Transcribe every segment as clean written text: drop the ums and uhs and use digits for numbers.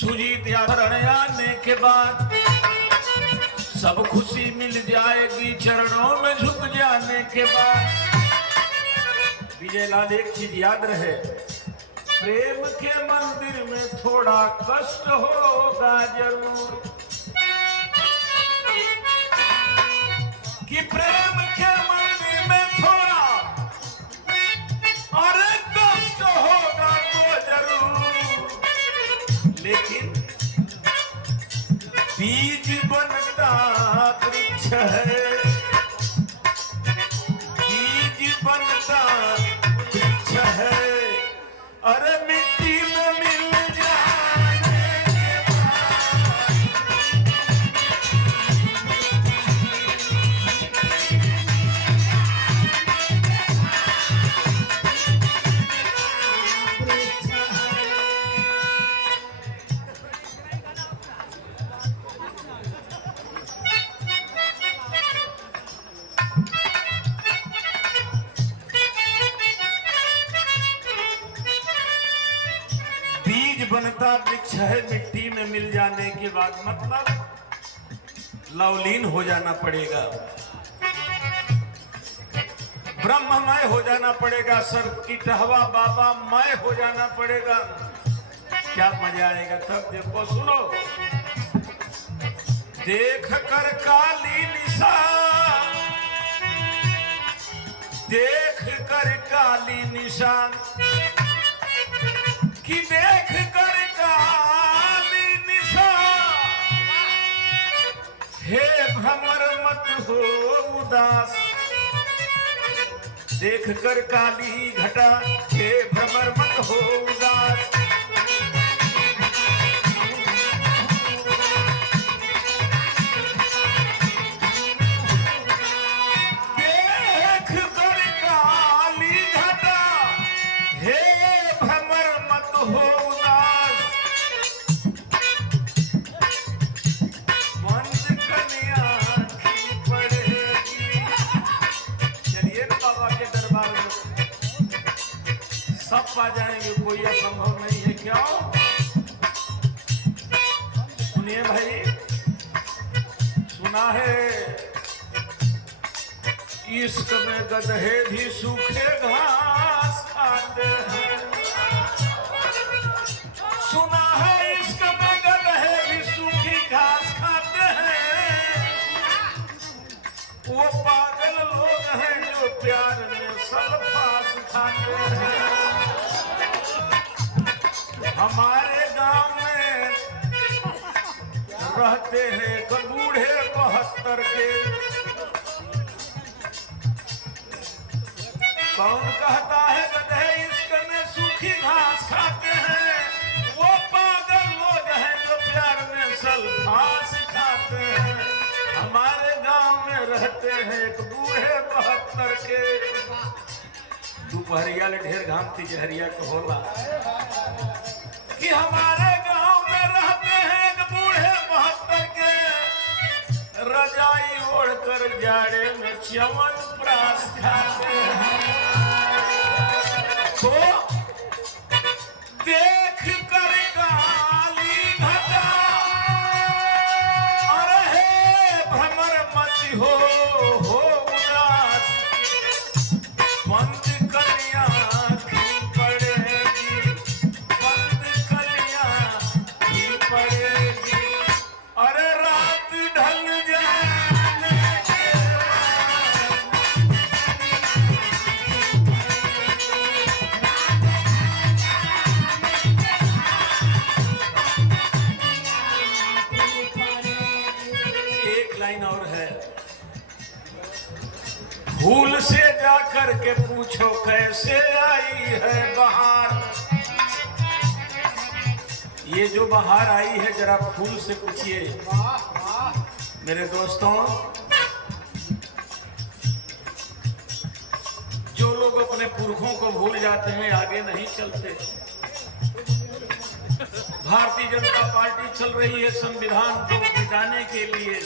सुजीत या शरण आने के बाद सब खुशी मिल जाएगी चरणों में झुक जाने के बाद। विजयलाल एक चीज याद रहे, प्रेम के मंदिर में थोड़ा कष्ट होगा जरूर, कि प्रेम के मंदिर में थोड़ा और कष्ट होगा तो जरूर, लेकिन बीज बनता वृक्ष है, बीज बनता वृक्ष है, अरे मिट्टी में मिल जाने के बाद। बनता वृक्ष है मिट्टी में मिल जाने के बाद, मतलब लवलीन हो जाना पड़ेगा, ब्रह्ममय हो जाना पड़ेगा, सर की टहवा बाबा मय हो जाना पड़ेगा। क्या मजा आएगा तब, देखो सुनो। देख कर काली निशान, देख कर काली निशान, कि देख कर काली निशान, हे भ्रमर मत हो उदास, देख कर काली घटा, हे भ्रमर मत हो उदास। देख कर काली घटा, हे भ्रमर मत हो उदास, बंद कन्या की पड़ेगी। चलिए ना बाबा के दरबार में, सब पा जाएंगे, कोई असंभव नहीं है। क्या सुनिए भाई, सुना है इश्क में गधे भी सूखे घास खाते हैं, सुना है इश्क में गधे भी सूखी घास खाते हैं, वो पागल लोग हैं जो प्यार में सल्फास खाते हैं। हमारे गांव में रहते हैं एक बूढ़े 72 के, कौन कहता है गधे इश्क में सूखी घास खाते हैं, वो पागल लोग हैं जो प्यार में सल्फास खाते हैं। हमारे गांव में रहते हैं एक बूढ़े 72 के, दोपहरिया ले ढेर घाम तिजहरिया को होला, कि हमारे गांव में रहते हैं एक बूढ़े 72 के, रजाई ओढ़कर जाड़े में च्यवनप्राश खाते हैं। तो देख कर काली घटा, अरे हे भ्रमर मत हो उदास, बंद कलियां की पड़ेगी, बंद कलियां की पड़ेगी, अरे रात ढल जाने के लाइन और है, फूल से जाकर के पूछो कैसे आई है बहार। ये जो बहार आई है जरा फूल से पूछिए मेरे दोस्तों। जो लोग अपने पुरखों को भूल जाते हैं आगे नहीं चलते। भारतीय जनता पार्टी चल रही है संविधान को मिटाने के लिए।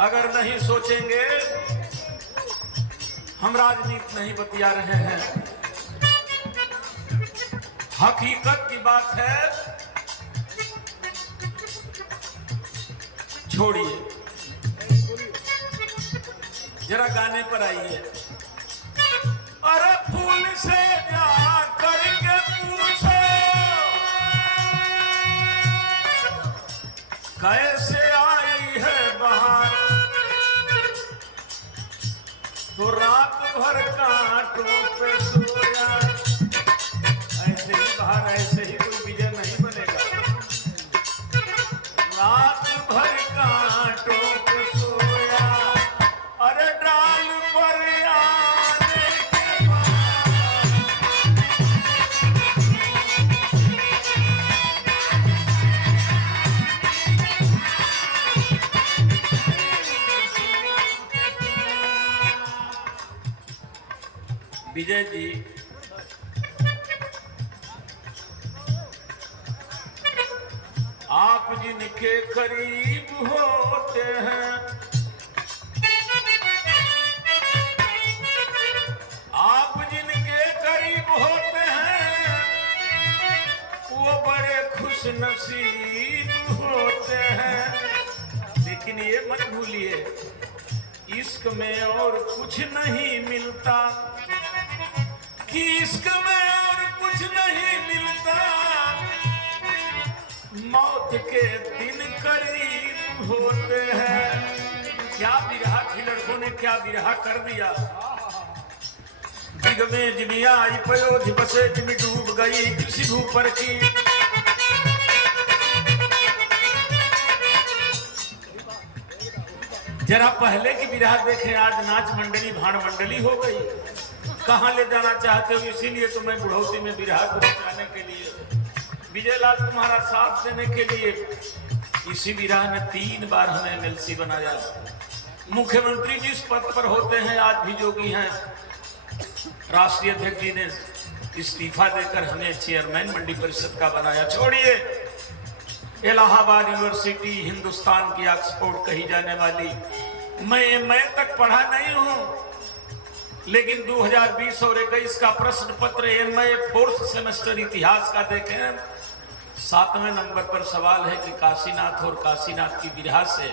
अगर नहीं सोचेंगे, हम राजनीति नहीं बतिया रहे हैं, हकीकत की बात है। छोड़िए, जरा गाने पर आइए। अरे फूल से जा करके पूछो कैसे आई है बहार, तो रात भर कांटों पे सोया। ऐसे ही बाहर ऐसे ही कोई विजय नहीं बनेगा। रात भर कांटों पे सोया, अरे डाल पर आने के बाद विजय जी आप जिनके करीब होते हैं, आप जिनके करीब होते हैं वो बड़े खुश नसीब होते हैं। लेकिन ये मत भूलिए, इश्क में और कुछ नहीं मिलता, कि इश्क में और कुछ नहीं मिलता, मौत के दिन करीब होते हैं। क्या बिरहा की लड़कों ने क्या बिरहा कर दिया। दिग में जिमिया आई पयोधि बसे जिमी डूब गई किसी भूपर की। जरा पहले की बिरहा देखें, आज नाच मंडली भाड़ मंडली हो गई। कहां ले जाना चाहते हो, इसीलिए तो मैं बुढ़ौती में बिरहा को बचाने के लिए, विजयलाल तुम्हारा साथ देने के लिए इसी विराह ने 3 बार हमें एमएलसी बनाया। मुख्यमंत्री जिस पद पर होते हैं, आज भी जोगी हैं, राष्ट्रीय अध्यक्ष जी ने इस्तीफा देकर हमें चेयरमैन मंडी परिषद का बनाया। छोड़िए, इलाहाबाद यूनिवर्सिटी हिंदुस्तान की ऑक्सफोर्ड कही जाने वाली, मैं तक पढ़ा नहीं हूं, लेकिन 2020 और 21 का प्रश्न पत्र एमए 4th सेमेस्टर इतिहास का देखें, 7वें नंबर पर सवाल है कि काशीनाथ और काशीनाथ की बिरहा से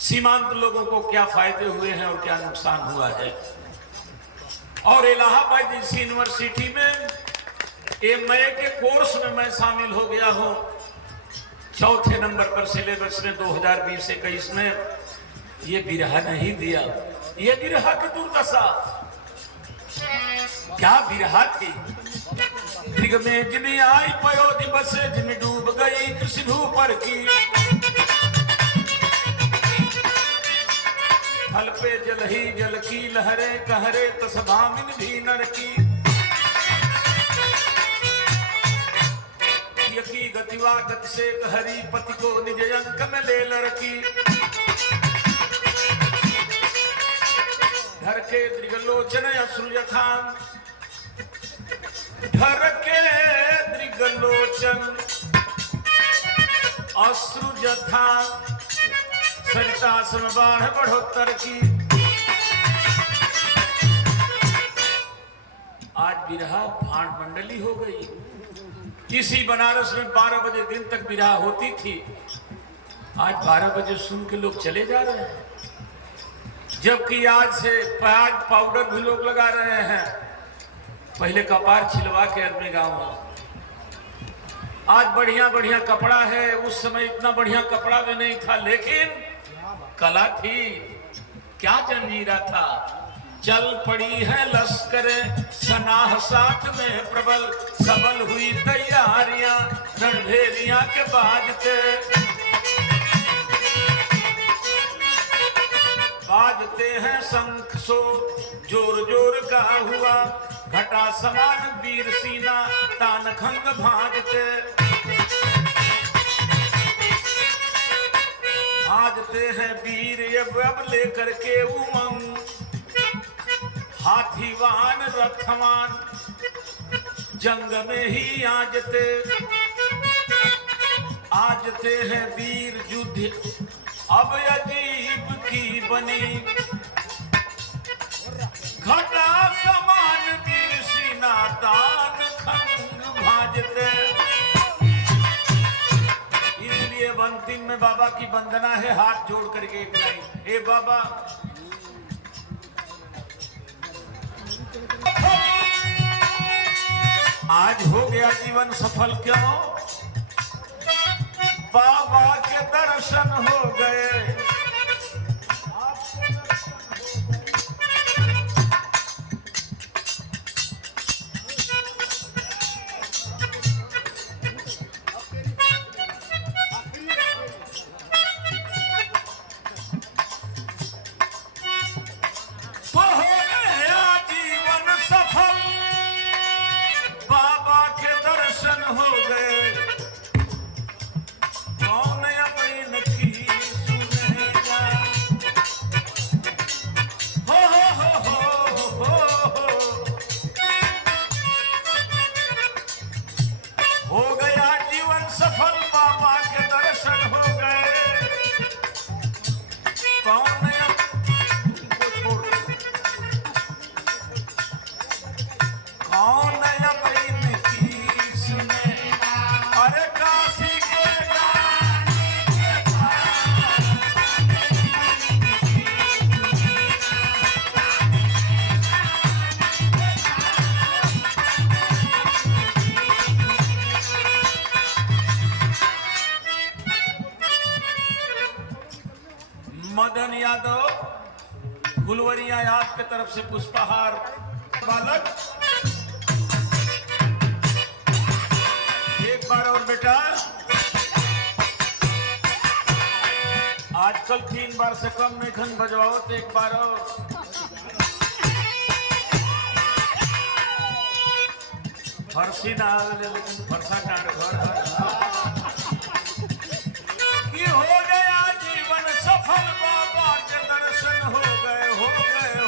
सीमांत लोगों को क्या फायदे हुए हैं और क्या नुकसान हुआ है। और इलाहाबाद जैसी यूनिवर्सिटी में एमए के कोर्स में मैं शामिल हो गया हूं। 4थे नंबर पर सिलेबस में 2020-21 में ये बिरहा नहीं दिया। ये बिरहा की दुर्दशा, क्या बिरहा थी। दिग में जिमी आई पयोधि बसे जिमी डूब गई किसी भूपर की। फल पे जल ही जल की लहरे कहरे तसभामिन भी नर की। यकी गतिवा गति से कहरी पति को निज अंक में ले लड़की। धर के दृगलोचन अश्रुयथान, धर के दृगलोचन अश्रुयथान। सरिता सम बाढ़ बढ़ोत्तर की। आज बिरहा भाड़ मंडली हो गई। इसी बनारस में 12 बजे दिन तक बिरहा होती थी, आज 12 बजे सुन के लोग चले जा रहे हैं। जबकि आज से प्याज पाउडर भी लोग लगा रहे हैं। पहले कपार छिलवा के आदमी गाँव में, आज बढ़िया बढ़िया कपड़ा है, उस समय इतना बढ़िया कपड़ा भी नहीं था, लेकिन कला थी। क्या जंजीरा था। चल पड़ी है लश्कर सनाह साथ में प्रबल, सबल हुई तैयारियां रणभेरियां के बाजते। बाजते हैं शंख सो जोर जोर का हुआ, घटा समान वीर सीना तान खंग भाजते। भाजते हैं वीर अब लेकर के उमंग, हाथीवान रथवान जंग में ही आजते। आजते हैं वीर युद्ध अब अजीब की बनी, घटा समान वीर सीना तान खंग भाजते। इसलिए अंतिम में बाबा की वंदना है, हाथ जोड़ करके एक लाइन, हे बाबा आज हो गया जीवन सफल, क्यों? बाबा के दर्शन हो गए। तो हो गया जीवन सफल, बाबा के दर्शन हो गए। कौन अपनी की सुनेगा? हो गया जीवन सफल, बाबा के दर्शन हो गए। कौन कौन अपनी की सुनेगा? अरे काशी के मदन यादव गुलवरिया आपके तरफ से पुष्पहार। बालक एक बार और बेटा, आजकल 3 बार से कम नहीं खन बजवाओ तो एक बार और। फरसी ना आवे लेकिन फरसा काट घर कि हो गया जीवन सफल, बाबा के दर्शन हो गए, हो गए।